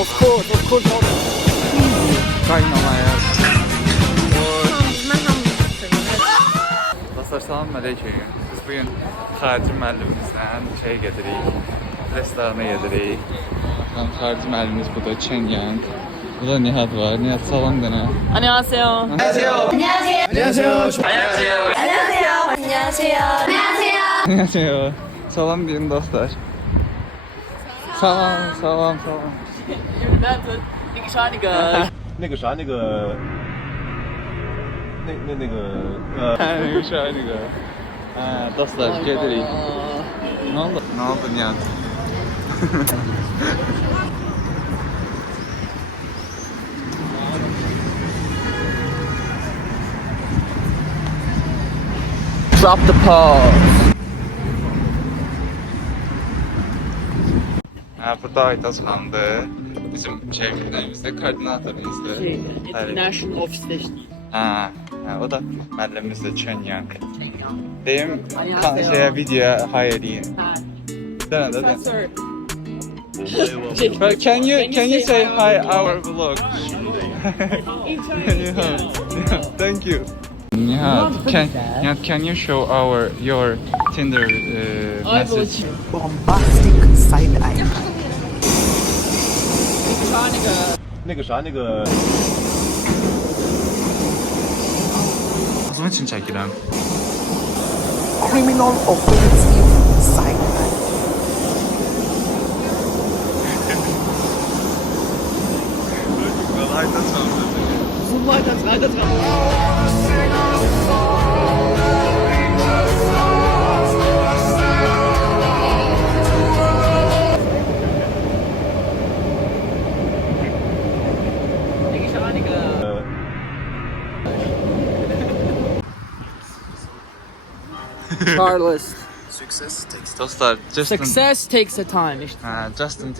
Of course. Kaynamaya. Ben hamburger seviyorum. Dostlar, salam aleyküm. Biz bugün xarici müəllimimizlə gedirik. Restorana gedirik. Xarici müəllimimiz bu da Chen Yang. Bu da Nihat var. Nihat salam dene. 안녕하세요. Annyeonghaseyo. Salam deyin dostlar. Salam. 那个啥，那个那个啥，那个，那个，dostlar gedirik. Ne oldu? Ne oldu Nihat? drop the pause. Burada Aytaz xanımdır. Bizim şeyimizdə, koordinatorumuzdur. International office'de işte. O da müəllimimizdir Chen Yang. Deyim, videoya hay edeyim. Dene. Can you say hi our vlog? Thank you. Nihat, can you show your Tinder message? Bombastic side eye. 那个啥，那个。 Kızım için çəkirəm. Criminal offensive side eye. Carlos. Dostlar, Success takes a time işte. Justin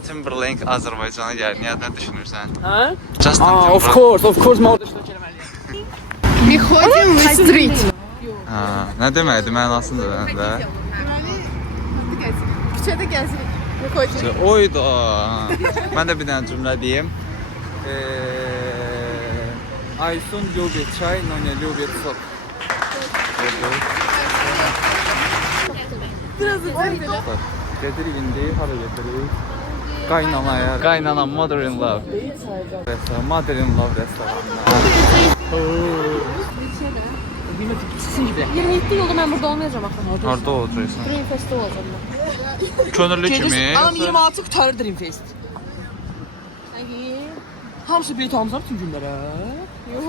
Timberlake Azərbaycana gəlir. Niyə nə düşünürsən? Ha? Justin Of course молодой что kelime. Мы ходим в стрит. Nə deməkdir? Mənasını da də. Küçədə gəzirik. Мы ходим. Oyda. Mən də bir dənə cümlə deyim. Aysun любит чай, но не любит сок. Gedirik indi, hara gedirik? Qaynana Mother in Love. Mother in Love restoranına. 27 yılda ben burada olmayacağım aslında. Harda olacaqsan? Dream Fest'te olacağım ben. Könüllü kimi? Anam 26 kurtarır Dream Fest. Hamısı bilet almışlar bütün günlərə. Yo.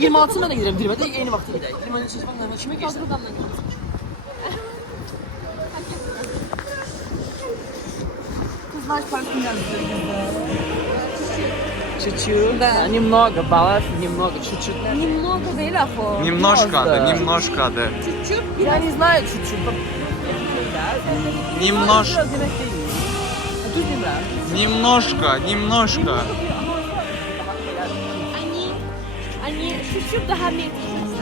26'sında da giderim Dream'e de eyni vaxtda gidelim. Dream'e seçmək kimə gəlsin? Kızlar parkından чуть-чуть. Да. Немного, баллов, немного, чуть-чуть. Немного değil afo. Немножко. Чуть-чуть. Я не знаю, чуть-чуть. Немножко. Тут не знаю. Немножко. Они чуть-чуть daha медленно.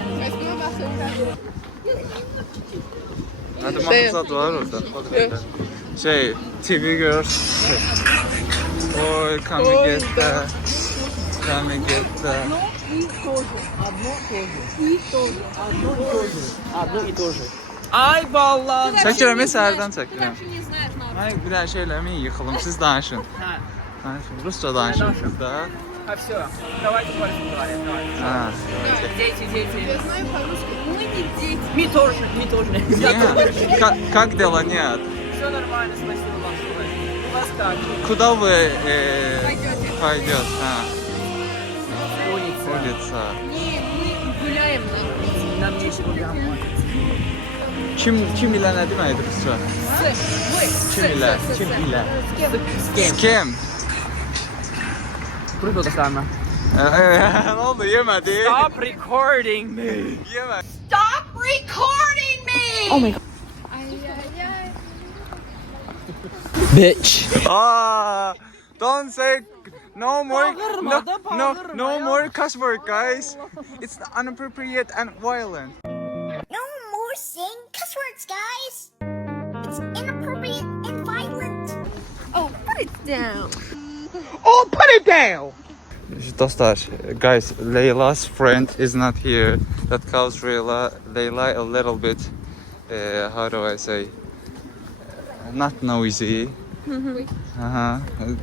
Hadi maksat var orada. TV Girls. Oy, come and get that. Одно и то же. Ay vallahi. Çəkirəm, səhərdən çəkirəm. Mən bir dənə şeylərimi yıxılım, siz danışın. Danışın, Rusça danışın siz də. А все, давайте больше говорим. Дети. Я знаю по-русски. Мы не дети. Мы тоже. Нет, как дела, нет? Все нормально, спасибо вам. У вас как? Куда вы Пойдете. пойдет? Улица. Улица. Не, мы гуляем на улице. Нам нечего гамать. Kim ilə nə deməkdir Rusça? Kim ilə? С Kim? Kuru dostlarına. Ne oldu, yemedi? Stop recording me. Yemedi. Stop recording me! Oh my god. Bitch. Don't say no more. Bağırma da, bağırma No ya. more cuss word, guys. It's inappropriate and violent. No more saying cuss words, guys. It's inappropriate and violent. Oh, put it down. Dostlar, guys, Layla's friend is not here. That caused Layla a little bit, how do I say, not noisy. Aha.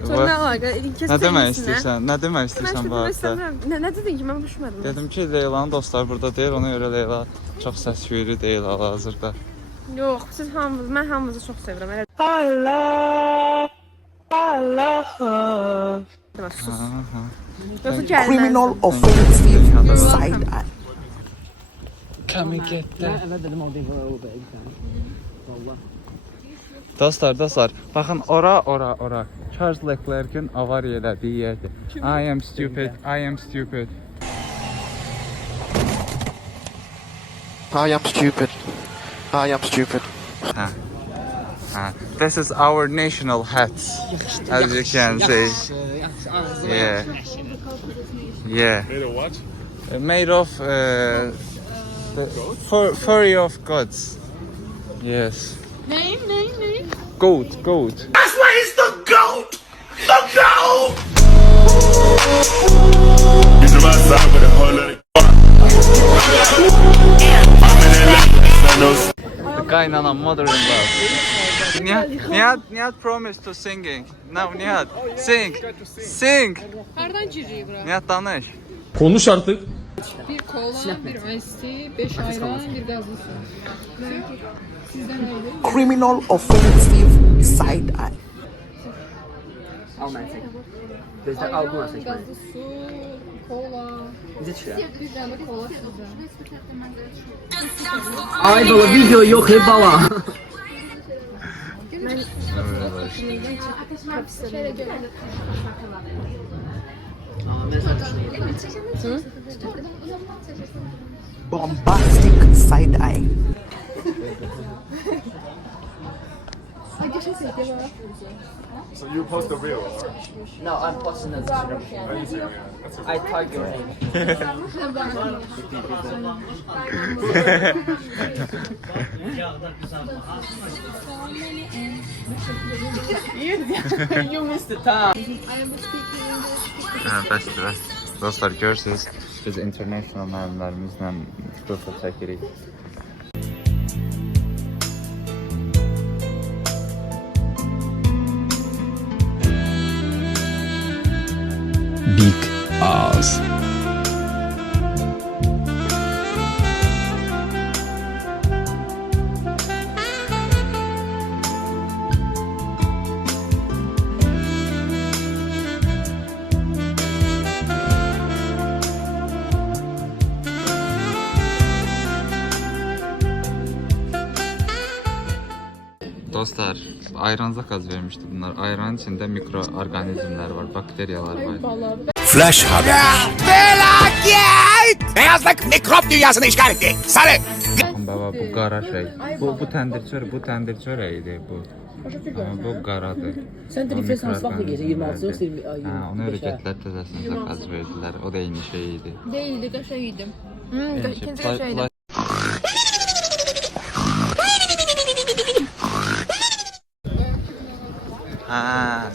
Sonra ne alaka? Ne demək istəyirsən? Nə demək istəyirsən bu haqda? Ne dedin ki? Ben düşmedim. Dedim ki, Leylanın dostları burada deyil, ona görə Leyla çox səs-küylü deyil hal-hazırda. Yok, siz hamınız, ben hamınızı çok seviyorum. Öyle deme, sus. Yoksa gelmez. Criminal offensive side eye. Come and get that. Dostlar, baxın ora. Charles Leclerc'in avariya elədiyi yerdir. I am stupid. I am stupid. This is our national hat, as you can see. Yeah. Made of what? Made of the furry of gods. Yes. Neyim? Goat. The guy and mother-in-law. Nihat promised to singing. Now Nihat, sing. Nereden giriyor bura? Nihat danış. Konuş artık. Bir kola, bir ice, 5 ayran, bir gazlı su. Sizden neydi? Criminal offensive side eye. Ayran, gazlı su, kola. Bir tane kola sizden. Ay baba video yok hep baba. Bombastic side eye. So you post the reel, or? No, I'm posting this. I tag your name. You missed the time. Bəsdir. Dostlar, görürsünüz, biz international müəllimlərimizlə foto çəkirik. Big ağız. Dostlar, ayran zakaz vermişti bunlar. Ayranın içinde mikroorganizmler var, bakteriyalar var. Flash haber. Felaket! Beyazlık mikrop dünyasını işgal etti. Sarı. Baba, bu qara şey. Bu təndir çörəyidir bu. Bu qaradır. Sen telefon hansı vaxtda gelirsən? 26 yoxsa 20? Ha, onu öyle getdilər, təzəsini zakaz verdilər. O da eyni şey idi. Değildi, kaşayıydım. İkinci Fla- kaşayıydım. fla- Ha.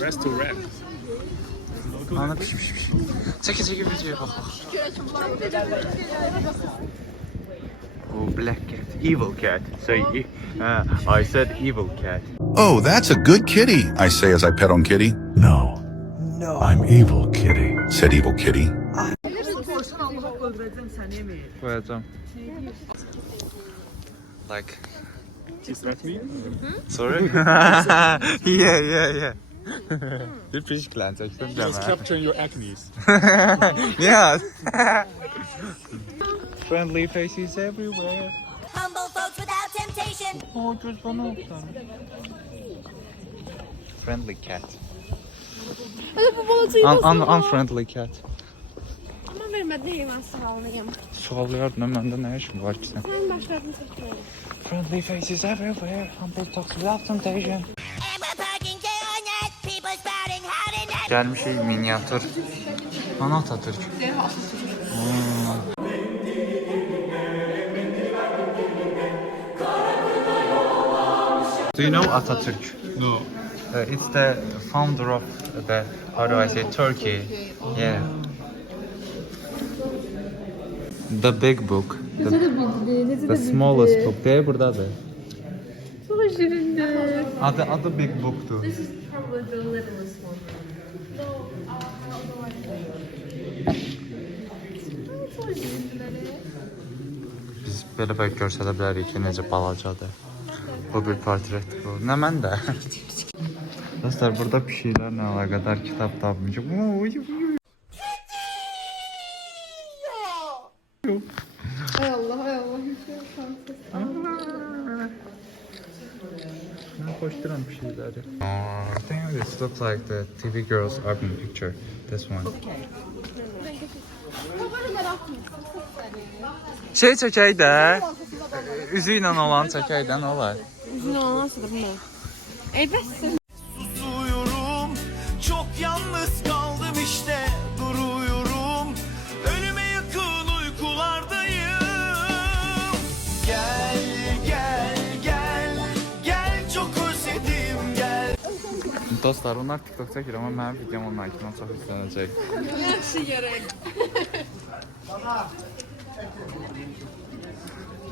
Rest to rent. Ana piş. Çekil videoya bak. Oh, black cat, evil cat. Say, I said evil cat. Oh, that's a good kitty, I say as I pet on Kitty. No. I'm evil Kitty, said evil Kitty. Koyacağım. Like. Is that me? Sorry? Yeah. Bir pişklen çektim Just capturing your acne. Yeah. Friendly faces everywhere. Humble folks without temptation. Oh, just bana oktan. Friendly cat. Hadi bu balatıyı Unfriendly cat. Ama vermedi ben sağlayayım. Sualıyordun məndə nə işin var ki sən? Sen başladın satmaya. Friendly faces everywhere. Humble talks without temptation. Gelmişik miniatür Ana Atatürk. Do you know Atatürk? No. It's the founder of the, how do I say, Turkey. Yeah. The big book. The smallest book. Değil buradadır. Çok şirindi. Adı big book'tu. This is probably the littlest one. Biz belə bəlkə görsələ bilərik ki, necə balacadır. Bu bir portretdir bu. Nə mən də. Dostlar, burada pişiklərlə əlaqədar kitab tapmışım. Ay Allah, ay Allah. Mən xoşduram pişikləri. I think this looks like the TV girl's album picture. This one. Şey çəkək də. Üzü ilə olan çəkək də, nə olar? Üzün olmazsa da bu ne? Ey bəssin. Susuyorum, çok yalnız kaldım işte duruyorum. Ölüme yakın uykulardayım. Gel, gel, gel, gel çok özledim gel. Dostlar, onlar TikTok çəkir, amma mənim videom onlarkindən çox izlənəcək. Yaxşı görək.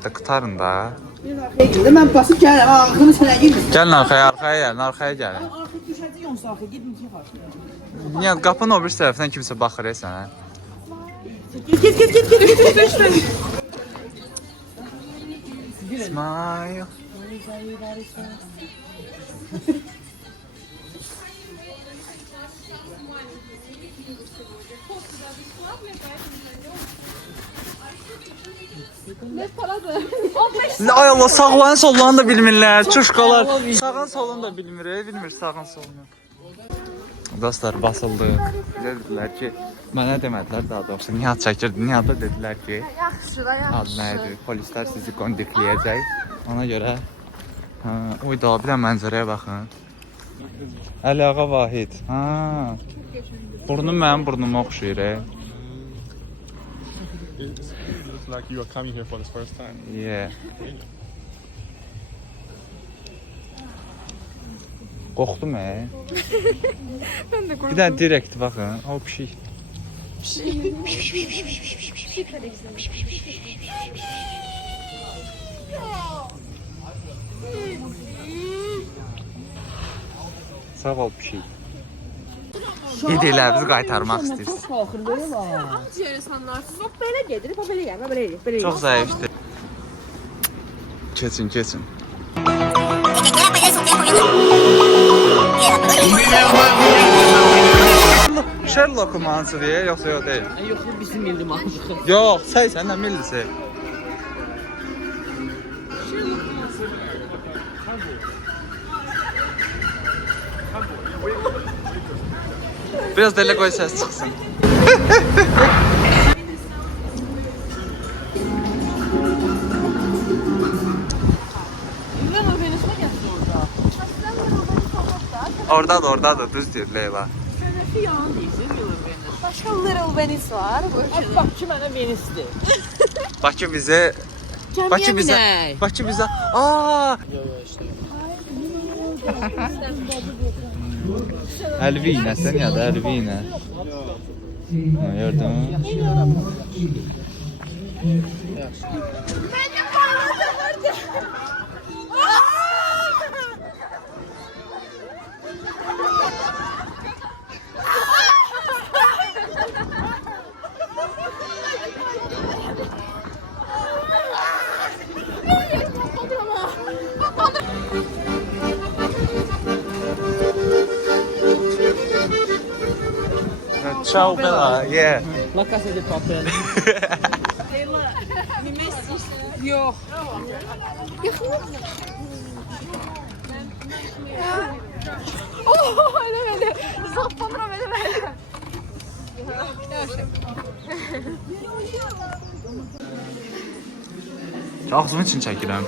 Da qutarın da. Mən basıb gəlirəm, ağzını sənə girmir. Gəlin arxaya gəlin, arxaya gəlin. Artıq düşəcək yonsa axı, gidin ki var. Niyə qapının o bir tərəfindən kimsə baxır sənə? Get. Smile. Ay Allah, sağlan sollan da bilmirlər, çuşqalar. Sağın solun da bilmir sağın solunu. Dostlar, basıldı. Dedilər ki, mənə demədilər daha doğrusu, Nihat çəkirdi. Nihata dedilər ki, Yaxşı da, yaxşı. adı nə idi, polislər sizi kondikləyəcək. Ona görə, uy da, bir də mənzərəyə baxın. Əli Ağa Vahid. Burnum mənim burnuma oxşuyur. It's like you are coming here for the first time. Yeah. Qorxdum Ben de Bir korktum. də direkt baxın, o pişik. Sağ ol pişik. İdilərimizi qaytarmaq istəyirsiniz. Qalxır, belə var. Akciğer insanlarsız. Yox, belə gedir, belə gəlmə, belə eləyir, belə eləyir. Çox zəifdir. Keçin. Sherlock romansı deyə, yoxsa yox deyil? Yox, bizim mildim artıq. Yox, sən nə millisi? Biraz da elə qoy səs çıxsın. Oradadır, düz deyir Leyla. Başka Little Venice var. Bakı mənə Venisdir. Bakı bizə... Bakı bizə... Aaa! Elvina, sən ya da Elvina. Gördün mü? Benim parladım orada. Ciao Bella, yeah. La Casa de Papel. Yok. Oh, öyle. Zaptanıram öyle. Ağzımın için çəkirəm.